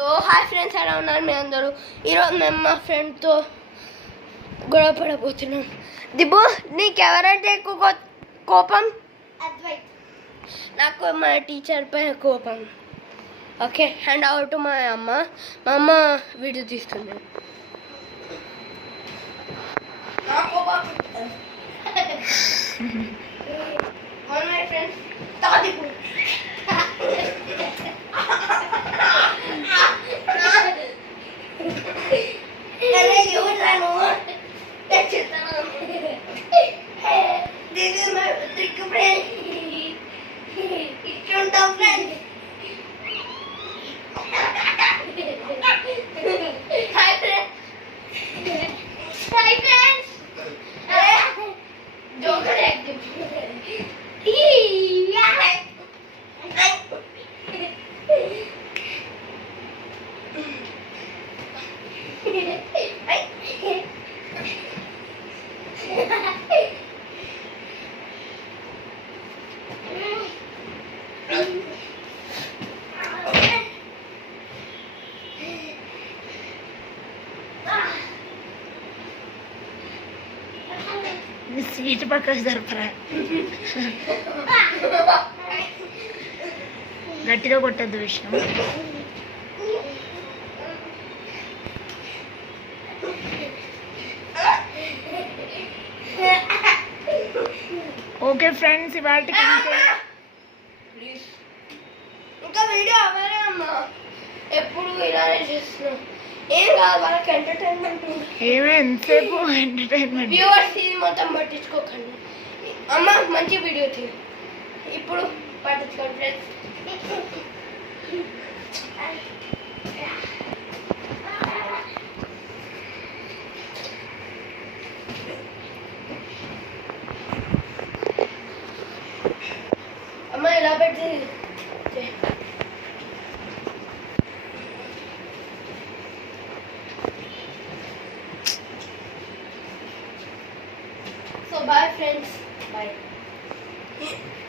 So hi friends, ఎలా ఉన్నారు మీ అందరూ? ఈరోజు మేము మా ఫ్రెండ్తో గొడవ పడబోతున్నాం. దిబ్బు, నీకు ఎవరంటే ఎక్కువ కోపం? నాకు మన టీచర్ పైన కోపం. ఓకే, హ్యాండ్ అవుట్ మా అమ్మ. మా అమ్మ వీడియో తీస్తుంది. మై ఫ్రెండ్స్, తాదిపు this is my trick friend. Count down friend. Hi friends. Hi friends. Joker active. Seat పక్కన జరపరా, గట్టిగా కొట్టద్దు విష్ణు. ఓకే ఫ్రెండ్స్, ఇవాళకి ఇంకా వీడియో అవరే అమ్మా, ఎప్పుడు ఇలానే చేస్తున్నాం. ఏం కాదు, వాళ్ళకి ఎంటర్టైన్మెంట్. ఏమే ఎంతసేపు ఎంటర్టైన్మెంట్? వ్యూవర్స్ ఇది మొత్తం పట్టించుకోకండి. అమ్మ మంచి వీడియో తీ, ఇప్పుడు పట్టించుకోండి ఫ్రెండ్స్. అమ్మ ఇలా పెట్టి so bye friends, bye.